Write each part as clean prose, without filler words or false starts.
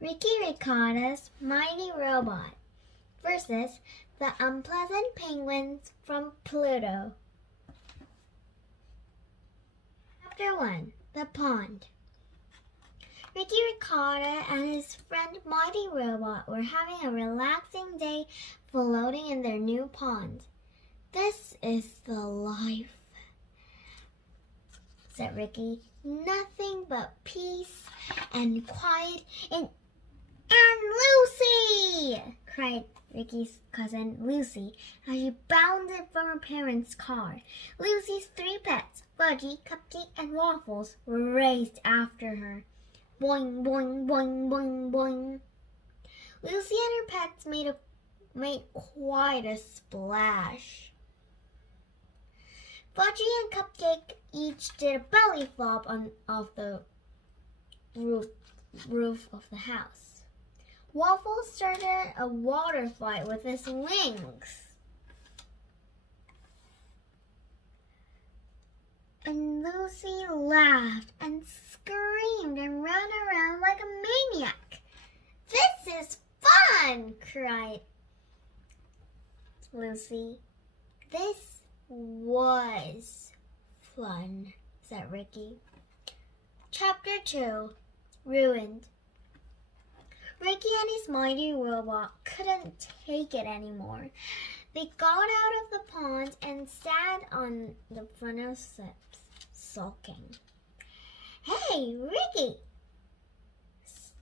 Ricky Ricotta's Mighty Robot versus the Unpleasant Penguins from Pluto. Chapter 1. The Pond. Ricky Ricotta and his friend Mighty Robot were having a relaxing day floating in their new pond. "This is the life," said Ricky. "Nothing but peace and quiet and Lucy!" cried Ricky's cousin Lucy as she bounded from her parents' car. Lucy's three pets, Fudgy, Cupcake, and Waffles, raced after her. Boing, boing, boing, boing, boing. Lucy and her pets made quite a splash. Fudgy and Cupcake each did a belly flop off the roof of the house. Waffles started a water fight with his wings. And Lucy laughed and screamed and ran around like a maniac. "This is fun!" cried Lucy. "This was fun," said Ricky. Chapter 2. Ruined. Ricky and his mighty robot couldn't take it anymore. They got out of the pond and sat on the front of steps, sulking. "Hey, Ricky!"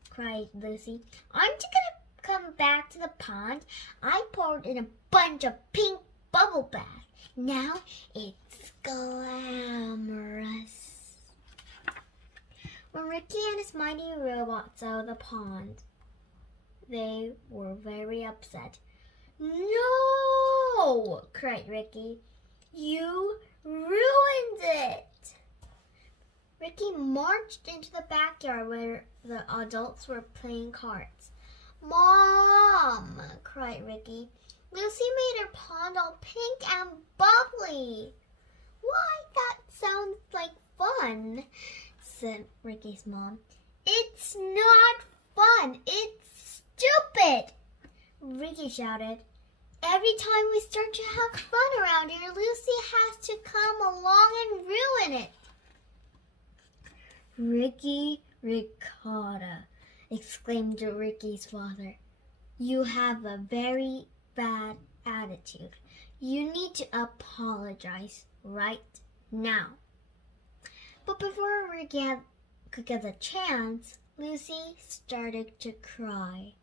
cried Lucy. "Aren't you going to come back to the pond? I poured in a bunch of pink bubble bath. Now it's glamorous." When Ricky and his mighty robot saw the pond, they were very upset. "No!" cried Ricky. "You ruined it!" Ricky marched into the backyard where the adults were playing cards. "Mom!" cried Ricky. "Lucy made her pond all pink and bubbly." "Why, that sounds like fun," said Ricky's mom. "It's not fun. It's stupid!" Ricky shouted. "Every time we start to have fun around here, Lucy has to come along and ruin it." "Ricky Ricotta," exclaimed Ricky's father, "you have a very bad attitude. You need to apologize right now." But before Ricky could get the chance, Lucy started to cry.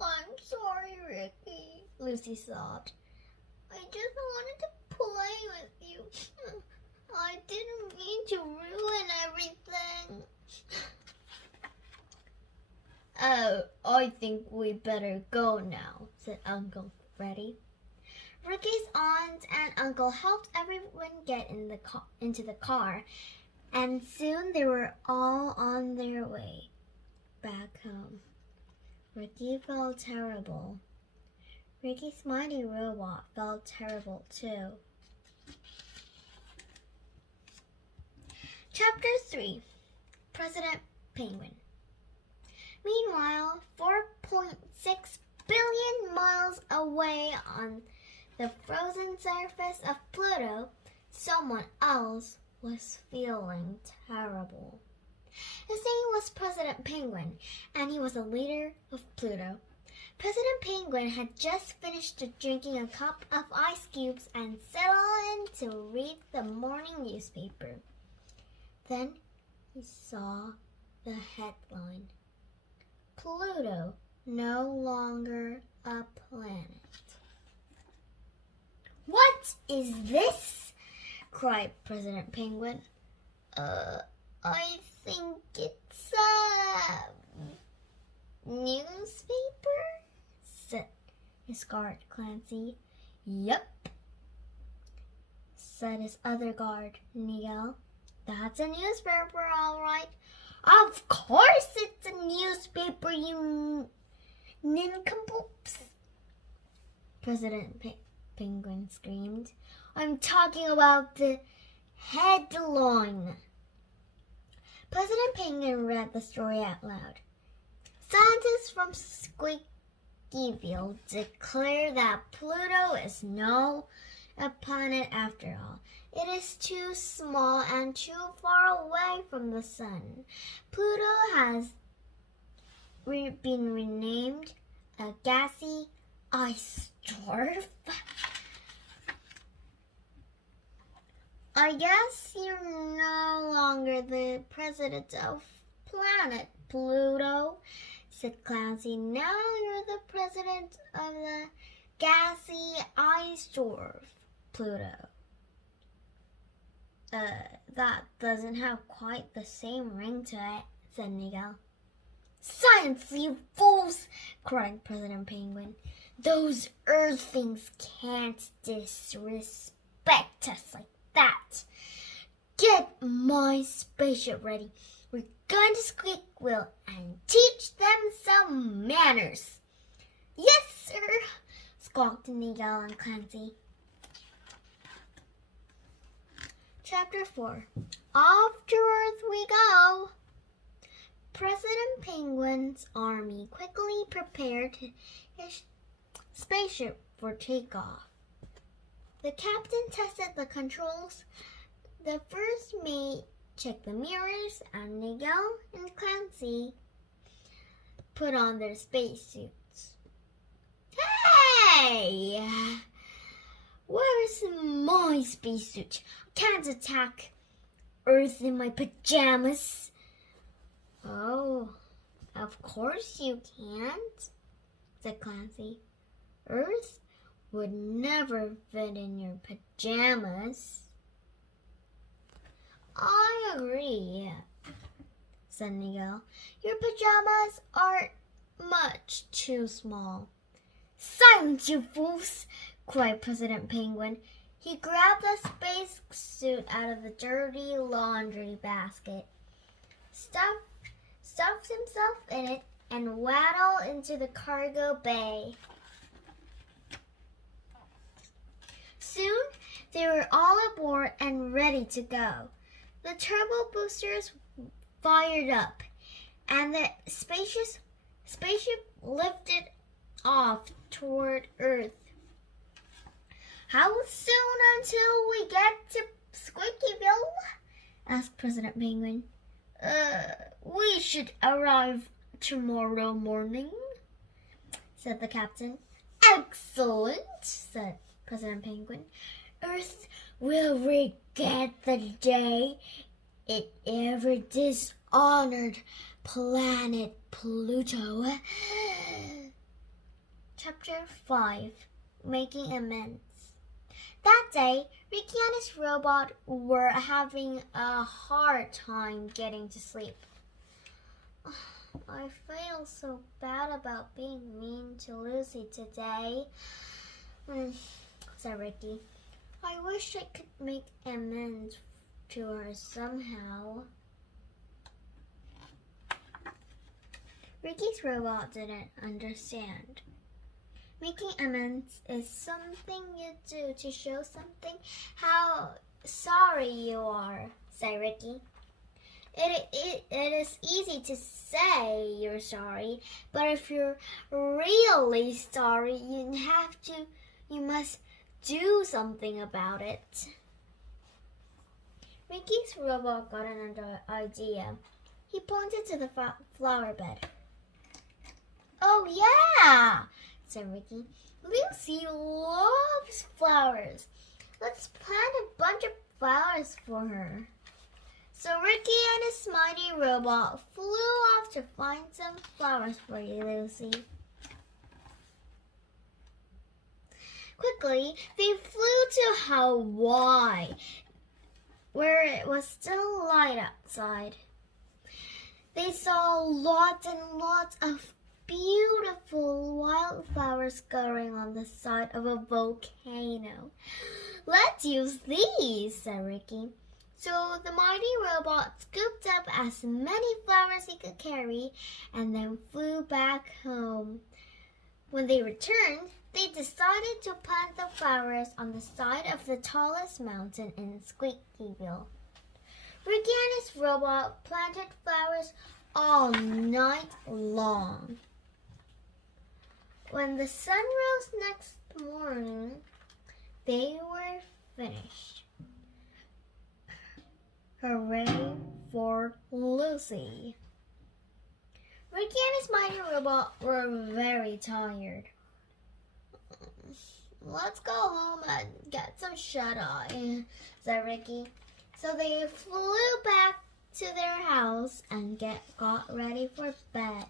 "I'm sorry, Ricky," Lucy sobbed. "I just wanted to play with you. I didn't mean to ruin everything." "Oh, I think we better go now," said Uncle Freddie. Ricky's aunt and uncle helped everyone get into the car, and soon they were all on their way back home. Ricky felt terrible. Ricky's mighty robot felt terrible too. Chapter 3. President Penguin. Meanwhile, 4.6 billion miles away on the frozen surface of Pluto, someone else was feeling terrible. His name was President Penguin, and he was the leader of Pluto. President Penguin had just finished drinking a cup of ice cubes and settled in to read the morning newspaper. Then he saw the headline: "Pluto no longer a planet." "What is this?" cried President Penguin. I think it's a newspaper," said his guard Clancy. "Yep," said his other guard Miguel. "That's a newspaper, all right." "Of course it's a newspaper, you nincompoops," President Penguin screamed. "I'm talking about the headline." President Penguin read the story out loud. Scientists from Squeakyville declare that Pluto is no a planet after all. It is too small and too far away from the sun. Pluto has been renamed a gassy ice dwarf. I guess you're no longer the president of planet Pluto, said Clancy. Now you're the president of the gassy ice dwarf, Pluto. That doesn't have quite the same ring to it, said Nigel. Science, you fools, cried President Penguin. Those Earthlings can't disrespect us like that. Get my spaceship ready. We're going to Squeakwheel and teach them some manners. Yes, sir, squawked Nigel and Clancy. Chapter 4. Off to Earth we go. President Penguin's army quickly prepared his spaceship for takeoff. The captain tested the controls. The first mate checked the mirrors, and Nigel and Clancy put on their spacesuits. Hey! Where's my spacesuit? I can't attack Earth in my pajamas. Oh, of course you can't, said Clancy. Earth would never fit in your pajamas. I agree, said Nigel. Your pajamas are much too small. Silence, you fools, cried President Penguin. He grabbed the spacesuit out of the dirty laundry basket, stuffed himself in it, and waddled into the cargo bay. Soon they were all aboard and ready to go. The turbo boosters fired up, and the spaceship lifted off toward Earth. How soon until we get to Squeakyville? Asked President Penguin. We should arrive tomorrow morning, said the captain. Excellent, said President Penguin. Earth will regret the day it ever dishonored planet Pluto. Chapter 5. Making Amends. That day, Ricky and his robot were having a hard time getting to sleep. I feel so bad about being mean to Lucy today, said Ricky. I wish I could make amends to her somehow. Ricky's robot didn't understand. Making amends is something you do to show something how sorry you are, said Ricky. It is easy to say you're sorry, but if you're really sorry, you must do something about it. Ricky's robot got another idea. He pointed to the flower bed. Oh yeah, said Ricky. Lucy loves flowers. Let's plant a bunch of flowers for her. So Ricky and his mighty robot flew off to find some flowers for you, Lucy. Quickly, they flew to Hawaii, where it was still light outside. They saw lots and lots of beautiful wildflowers growing on the side of a volcano. Let's use these, said Ricky. So the mighty robot scooped up as many flowers he could carry and then flew back home. When they returned, they decided to plant the flowers on the side of the tallest mountain in Squeakyville. Ricky and his robot planted flowers all night long. When the sun rose next morning, they were finished. Hooray for Lucy! Ricky and his mighty robot were very tired. Let's go home and get some shut-eye, said Ricky. So they flew back to their house and got ready for bed.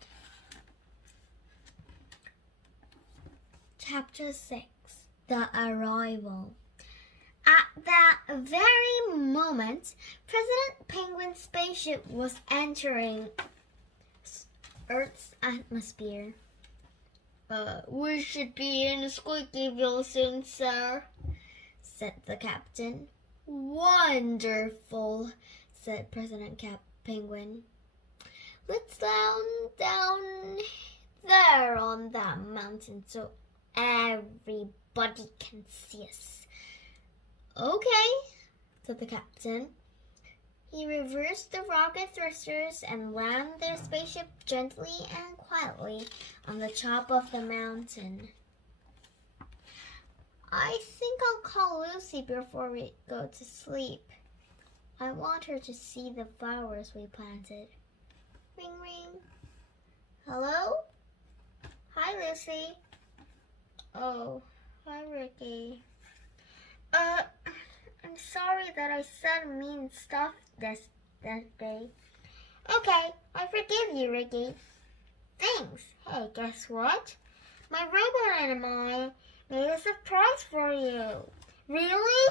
Chapter 6. The Arrival. At that very moment, President Penguin's spaceship was entering Earth's atmosphere. We should be in Squeakyville soon, sir, said the captain. Wonderful, said President Penguin. Let's down there on that mountain so everybody can see us. Okay, said the captain. He reversed the rocket thrusters and landed their spaceship gently and quietly on the top of the mountain. I think I'll call Lucy before we go to sleep. I want her to see the flowers we planted. Ring, ring. Hello? Hi, Lucy. Oh, hi, Ricky. I'm sorry that I said mean stuff that day. Okay, I forgive you, Ricky. Thanks. Hey, guess what? My robot and I made a surprise for you. Really?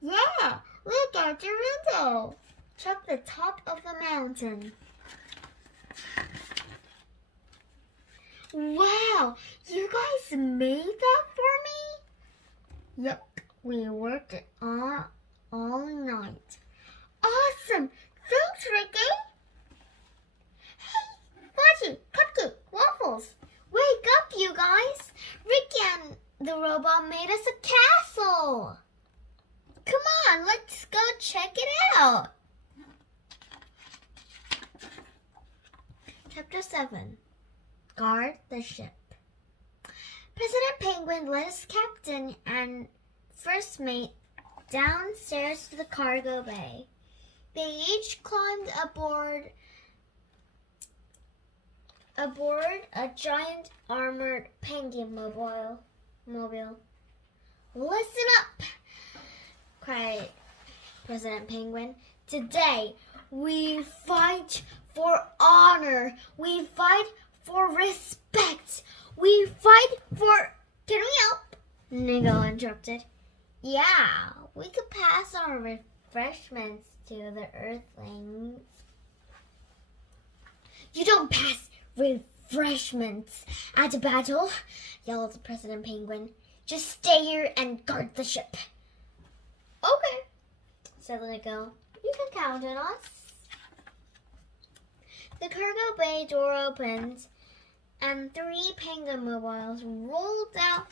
Yeah, look out your window. Check the top of the mountain. Wow, you guys made that for me? Yep. We worked it on all night. Awesome! Thanks, Ricky! Hey, Fudgy, Cupcake, Waffles! Wake up, you guys! Ricky and the robot made us a castle! Come on, let's go check it out! Chapter 7. Guard the Ship. President Penguin led his captain and first mate downstairs to the cargo bay. They each climbed aboard a giant armored penguin mobile. Listen up, cried President Penguin. Today we fight for honor. We fight for respect. We fight for... Can we help? Nigel interrupted. Yeah, we could pass our refreshments to the Earthlings. You don't pass refreshments at a battle, yelled President Penguin. Just stay here and guard the ship. Okay, said Nigel. You can count on us. The cargo bay door opened, and 3 penguin mobiles rolled out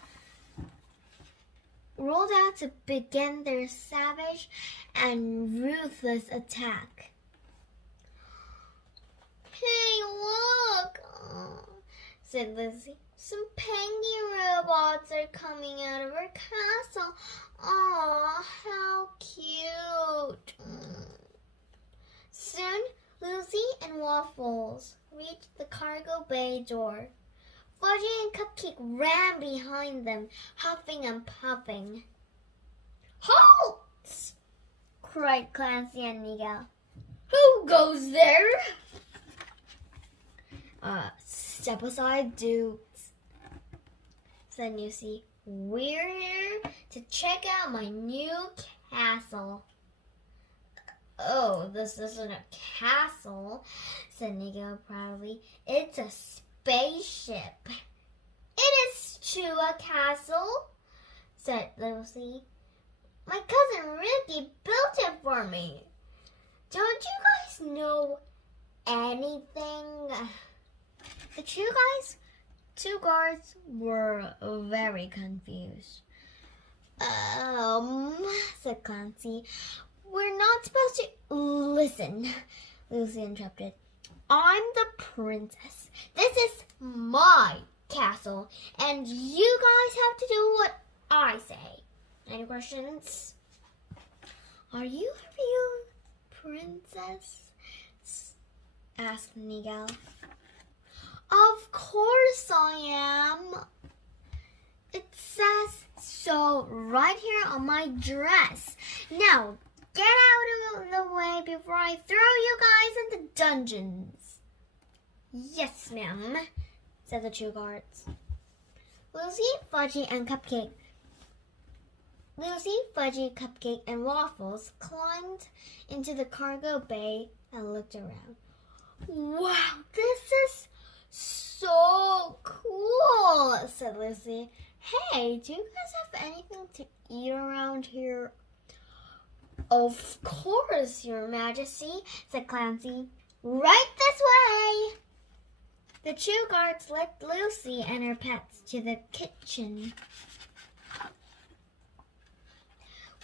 to begin their savage and ruthless attack. Hey, look, said Lizzie. Some penguin robots are coming out of our castle. Aw, how cute. Soon, Lucy and Waffles reached the cargo bay door. Fudgy and Cupcake ran behind them, huffing and puffing. Halt! Cried Clancy and Miguel. Who goes there? Step aside, dudes, said Lucy. We're here to check out my new castle. Oh, this isn't a castle, said Nico proudly. It's a spaceship. It is too a castle, said Lucy. My cousin Ricky built it for me. Don't you guys know anything? The two guards were very confused. Said Clancy. We're not supposed to listen, Lucy interrupted. I'm the princess. This is my castle, and you guys have to do what I say. Any questions? Are you a real princess? Asked Nigel. Of course I am. It says so right here on my dress. Now, get out of the way before I throw you guys into dungeons. Yes, ma'am, said the two guards. Lucy, Fudgy, Cupcake, and Waffles climbed into the cargo bay and looked around. Wow, this is so cool, said Lucy. Hey, do you guys have anything to eat around here? Of course, Your Majesty, said Clancy. Right this way. The two guards led Lucy and her pets to the kitchen.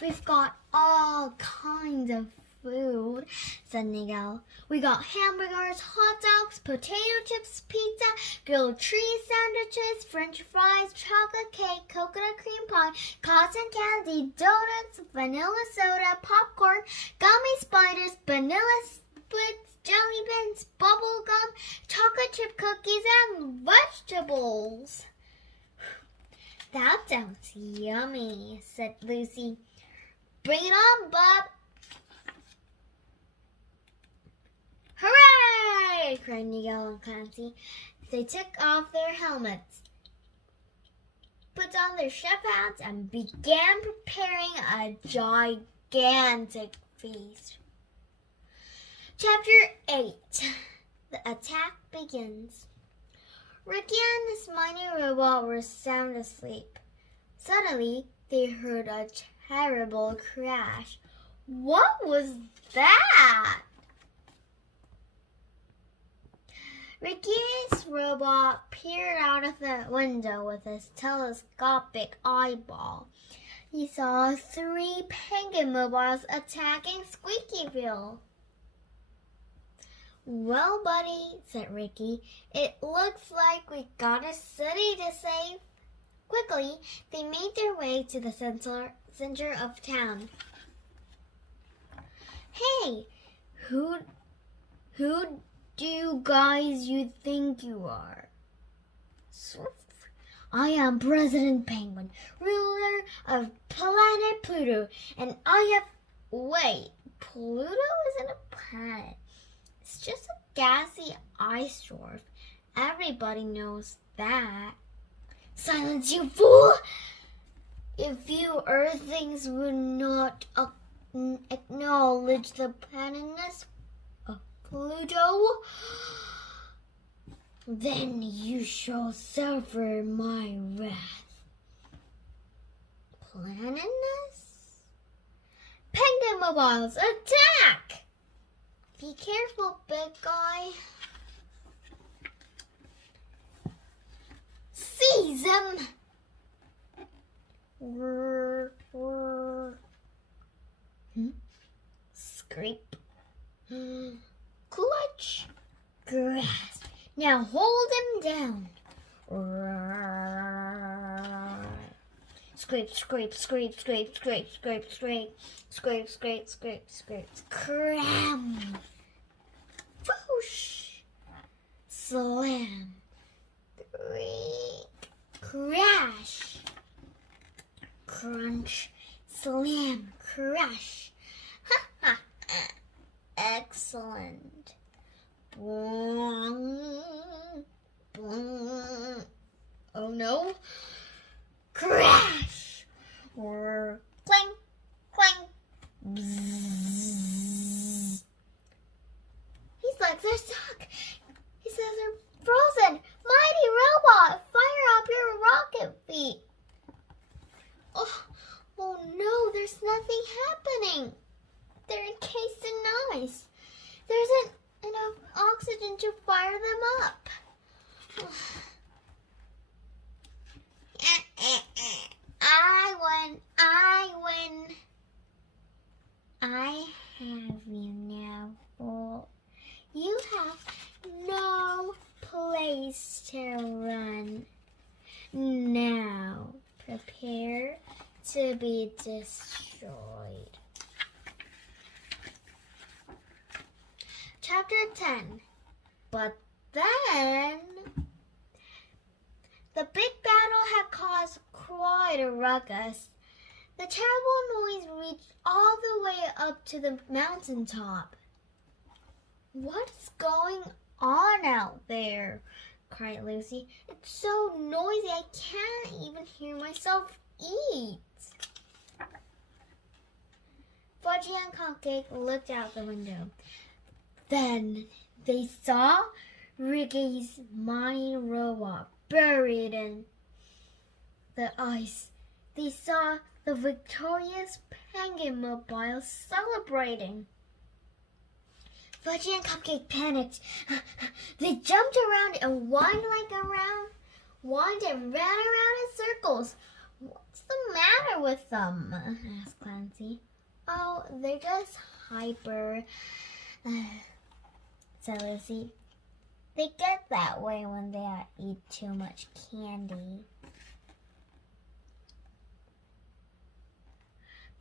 We've got all kinds of food, said Nigel. We got hamburgers, hot dogs, potato chips, pizza, grilled cheese sandwiches, french fries, chocolate cake, coconut cream pie, cotton candy, donuts, vanilla soda, popcorn, gummy spiders, vanilla splits, jelly beans, bubble gum, chocolate chip cookies, and vegetables. That sounds yummy, said Lucy. Bring it on, Bob. Hooray! Cried Nigel and Clancy. They took off their helmets, put on their chef hats, and began preparing a gigantic feast. Chapter 8. The attack begins. Ricky and his mighty robot were sound asleep. Suddenly, they heard a terrible crash. What was that? Ricky's robot peered out of the window with his telescopic eyeball. He saw 3 penguin mobiles attacking Squeakyville. Well, buddy, said Ricky, it looks like we got a city to save. Quickly, they made their way to the center of town. Hey, who do you think you are? I am President Penguin, ruler of planet Pluto, and I have... Wait, Pluto isn't a planet. It's just a gassy ice dwarf. Everybody knows that. Silence, you fool! If you Earthlings would not acknowledge the planetness of Pluto, then you shall suffer my wrath. Planetness? Penguin mobiles, attack! Be careful, big guy. Seize him! Scrape. Clutch. Grasp. Now hold him down. Scrape, scrape, scrape, scrape, scrape, scrape, scrape, scrape, scrape, scrape, scrape. Cram. Whoosh. Slam. Creak. Crash. Crunch. Slam. Crash. Ha ha. Excellent. Boom. Boom. Oh no. Crash. Or clang. Clang. Bzzz. His legs are stuck. His legs are frozen. Mighty robot, fire up your rocket feet. Oh no, there's nothing happening. They're encased in ice. There isn't enough oxygen to fire place to run. Now, prepare to be destroyed. Chapter 10. But then, the big battle had caused quite a ruckus. The terrible noise reached all the way up to the mountaintop. "What's going on out there?" cried Lucy. "It's so noisy I can't even hear myself eat." Fudgy and Cupcake looked out the window. Then they saw Ricky's mining robot buried in the ice. They saw the victorious penguin mobile celebrating. Fudgy and Cupcake panicked. They jumped around and whined and ran around in circles. "What's the matter with them?" asked Clancy. "Oh, they're just hyper," said Lucy. "They get that way when they eat too much candy."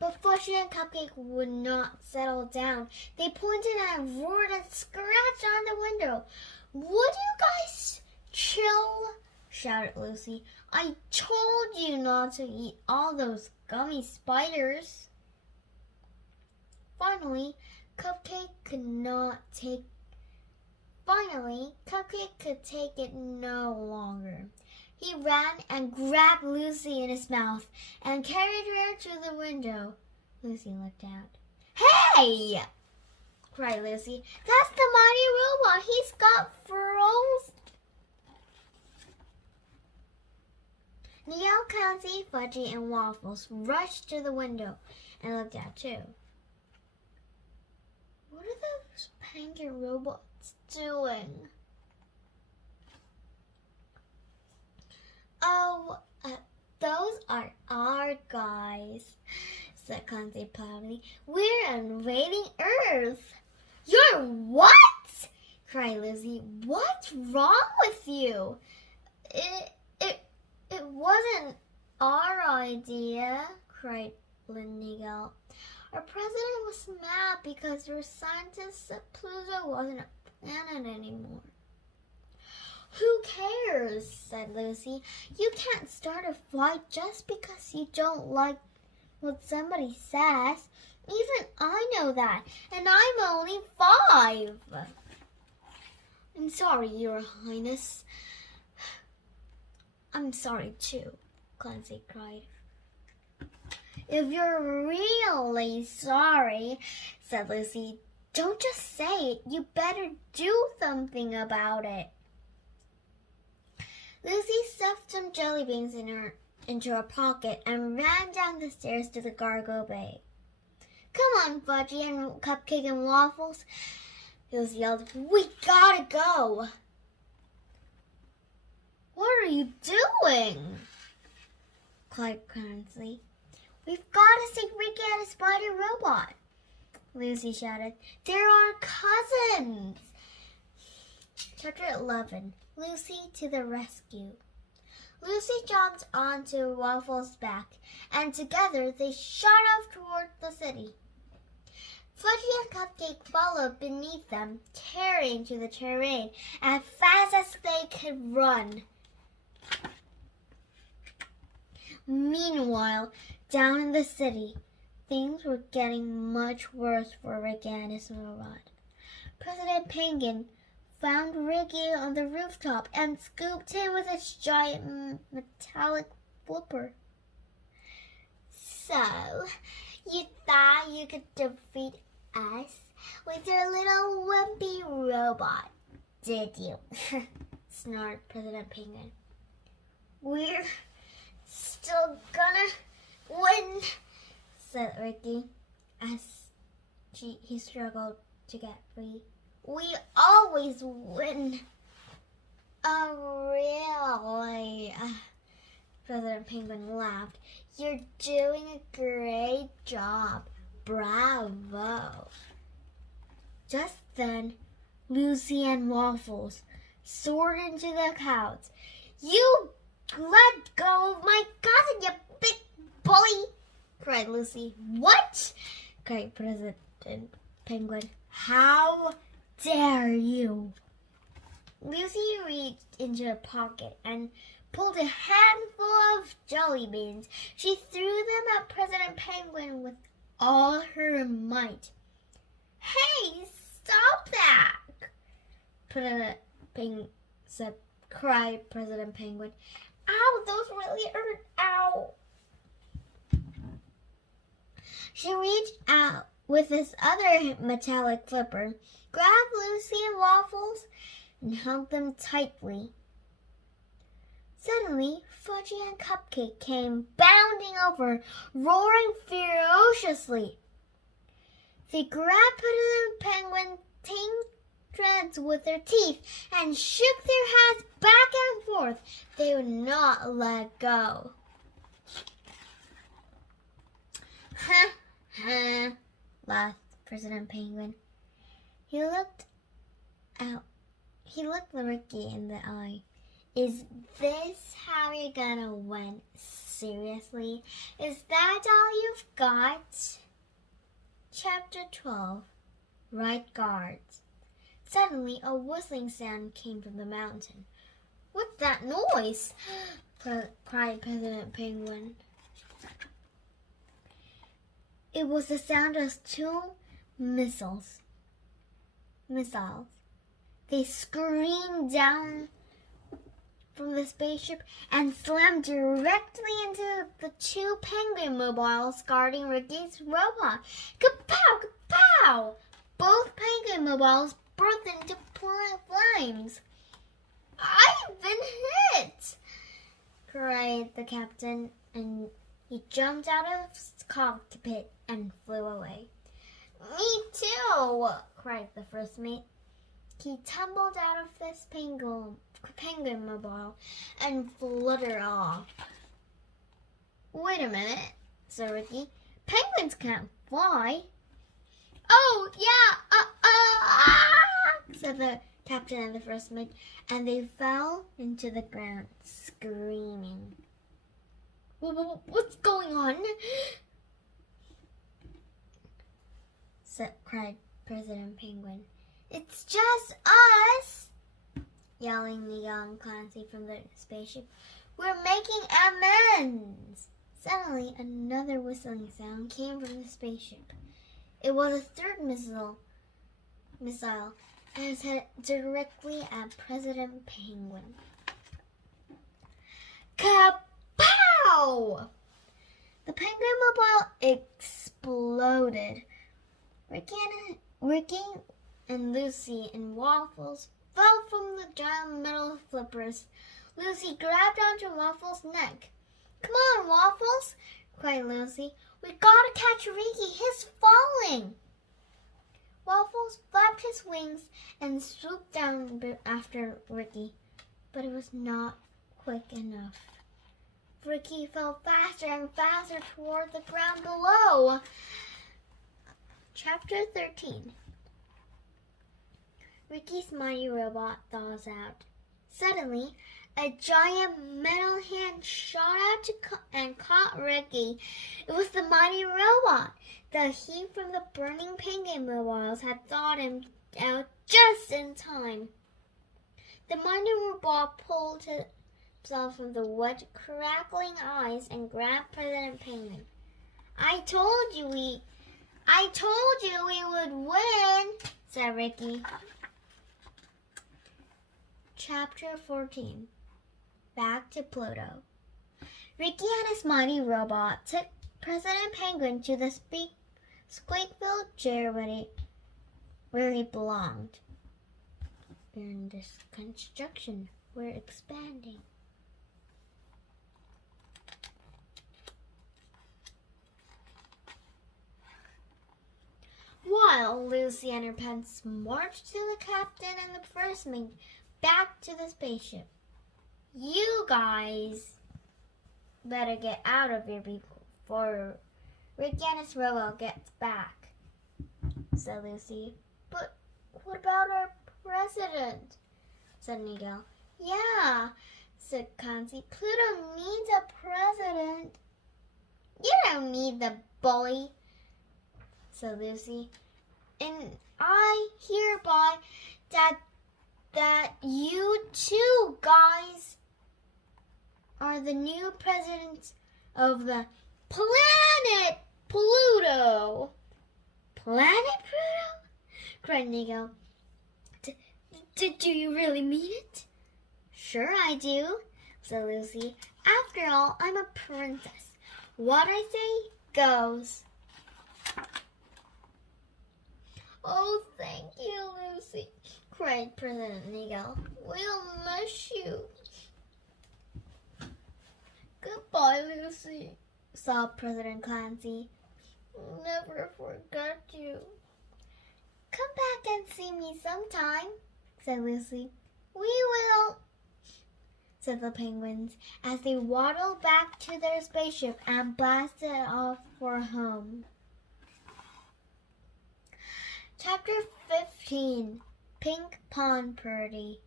But Fudgy and Cupcake would not settle down. They pointed and roared and scratched on the window. "Would you guys chill?" shouted Lucy. "I told you not to eat all those gummy spiders." Finally, Cupcake could take it no longer. He ran and grabbed Lucy in his mouth and carried her to the window. Lucy looked out. "Hey!" cried Lucy. "That's the mighty robot. He's got furrows." Neil, Clancy, Fudgy, and Waffles rushed to the window and looked out too. "What are those penguin robots doing?" "Oh, those are our guys," said Clancy proudly. "We're invading Earth." "You're what?" cried Lucy. "What's wrong with you?" It wasn't our idea," cried Nigel. "Our president was mad because your scientists said Pluto wasn't a planet anymore." "Who cares?" said Lucy. "You can't start a fight just because you don't like what somebody says. Even I know that, and I'm only 5. "I'm sorry, Your Highness." "I'm sorry too," Clancy cried. "If you're really sorry," said Lucy, "don't just say it. You better do something about it." Lucy stuffed some jelly beans into her pocket and ran down the stairs to the cargo bay. "Come on, Fudgy and Cupcake and Waffles," Lucy yelled. "We gotta go." "What are you doing?" cried Clancy. "We've got to save Ricky and his spider robot," Lucy shouted. "They're our cousins." Chapter 11. Lucy to the rescue. Lucy jumped onto Waffles' back, and together they shot off toward the city. Fudgy and Cupcake followed beneath them, tearing through the terrain as fast as they could run. Meanwhile, down in the city, things were getting much worse for Ricky and his robot. President Penguin found Ricky on the rooftop and scooped him with its giant metallic flipper. "So, you thought you could defeat us with your little wimpy robot, did you?" snarled President Penguin. "We're still gonna win," said Ricky as he struggled to get free. "We always win." "Oh, really?" President Penguin laughed. "You're doing a great job. Bravo." Just then, Lucy and Waffles soared into the clouds. "You let go of my cousin, you big bully!" cried Lucy. "What?" cried President Penguin. "How dare you?" Lucy reached into her pocket and pulled a handful of jelly beans. She threw them at President Penguin with all her might. "Hey, stop that!" cried President Penguin. "Ow, those really hurt! Ow!" She reached out with this other metallic flipper, grabbed Lucy and Waffles, and held them tightly. Suddenly, Fudgy and Cupcake came bounding over, roaring ferociously. They grabbed President Penguin's tank dreads with their teeth and shook their heads back and forth. They would not let go. "Ha ha," laughed President Penguin. He looked Ricky in the eye. "Is this how you're gonna win? Seriously? Is that all you've got?" Chapter 12. Right Guards. Suddenly, a whistling sound came from the mountain. "What's that noise?" cried President Penguin. It was the sound of two missiles. They screamed down from the spaceship and slammed directly into the two penguin mobiles guarding Ricky's robot. Kapow! Kapow! Both penguin mobiles burst into flames. "I've been hit!" cried the captain, and he jumped out of his cockpit and flew away. "Me too!" cried the first mate. He tumbled out of this penguin mobile and fluttered off. "Wait a minute," said Ricky. "Penguins can't fly." "Oh, yeah, said the captain and the first mate, and they fell into the ground, screaming. "What's going on?" cried President Penguin. "It's just us," yelling Miguel and Clancy from the spaceship. "We're making amends." Suddenly, another whistling sound came from the spaceship. It was a third missile, and it was headed directly at President Penguin. Kapow! The penguin mobile exploded. Ricky and Lucy and Waffles fell from the giant metal flippers. Lucy grabbed onto Waffles' neck. "Come on, Waffles!" cried Lucy. "We gotta catch Ricky. He's falling!" Waffles flapped his wings and swooped down after Ricky, but it was not quick enough. Ricky fell faster and faster toward the ground below. Chapter 13. Ricky's mighty robot thaws out. Suddenly, a giant metal hand shot out and caught Ricky. It was the mighty robot. The heat from the burning penguin mobiles had thawed him out just in time. The mighty robot pulled himself from the wet, crackling eyes and grabbed President Penguin. I told you we would win," said Ricky. Chapter 14. Back to Pluto. Ricky and his mighty robot took President Penguin to the squeak-filled chair where he belonged. "We're in this construction. We're expanding." While Lucy and her pets marched to the captain and the first mate back to the spaceship. "You guys better get out of here before Ricky and his robo gets back," said Lucy. "But what about our president?" said Nico. Yeah, said Clancy. Pluto needs a president. You don't need the bully, said Lucy. And I hereby that you two guys are the new presidents of the planet Pluto. Planet Pluto? Cried Nico. Do you really mean it? Sure I do, said Lucy. After all, I'm a princess. What I say goes. Oh, thank you, Lucy, cried President Nico. We'll miss you. Goodbye, Lucy, sobbed President Clancy. Never forget you. Come back and see me sometime, said Lucy. We will, said the penguins as they waddled back to their spaceship and blasted off for home. Chapter 15, Pink Pond Party.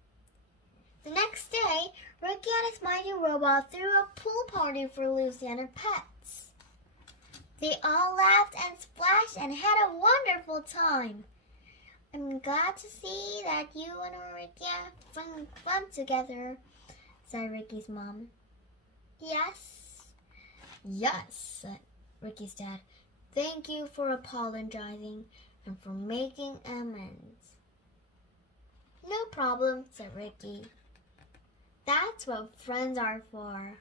The next day, Ricky and his mighty robot threw a pool party for Lucy and her pets. They all laughed and splashed and had a wonderful time. I'm glad to see that you and Ricky have fun together, said Ricky's mom. Yes, said Ricky's dad. Thank you for apologizing and for making amends. No problem, said Ricky. That's what friends are for.